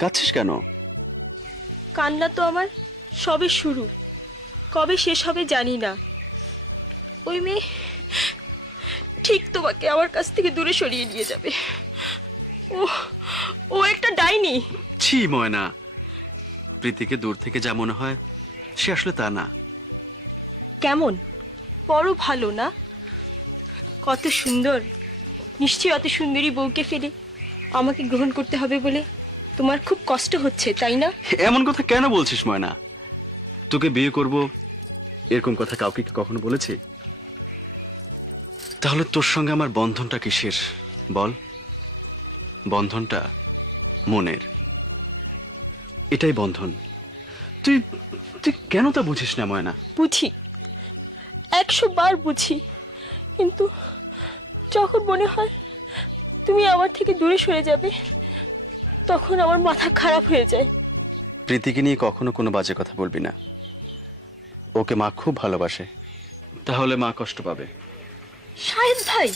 কাঁদছিস কেন? কান্না তো আমার সবে শুরু, কবে শেষ হবে জানি না। ওই মেয়ে ঠিক তোমাকে আমার কাছ থেকে দূরে সরিয়ে নিয়ে যাবে। ও ও একটা ডাইনি। ছি ময়না, প্রীতিকে দূর থেকে যা মনে হয় সে আসলে তা না। কেমন? বড় ভালো না? কত সুন্দর। নিশ্চয়ই অত সুন্দরী বউকে ফেলে আমাকে গ্রহণ করতে হবে বলে তোমার খুব কষ্ট হচ্ছে, তাই না? এমন কথা কেন বলছিস ময়না? তোকে বিয়ে করব এরকম কথা কাউকে কি কখনো বলেছি? তাহলে তোর সঙ্গে আমার বন্ধনটা কিসের বল? বন্ধনটা মনের, এটাই বন্ধন। তুই তুই কেন তা বুঝিস না ময়না? বুঝি, 100 বার বুঝি, কিন্তু যখন মনে হয় তুমি আমার থেকে দূরে সরে যাবে তখন আমার মাথা খারাপ হয়ে যায়। প্রীতিকে নিয়ে কখনো কোনো বাজে কথা বলবি না। ওকে মা খুব ভালোবাসে, তাহলে মা কষ্ট পাবে। শাহেদ ভাই,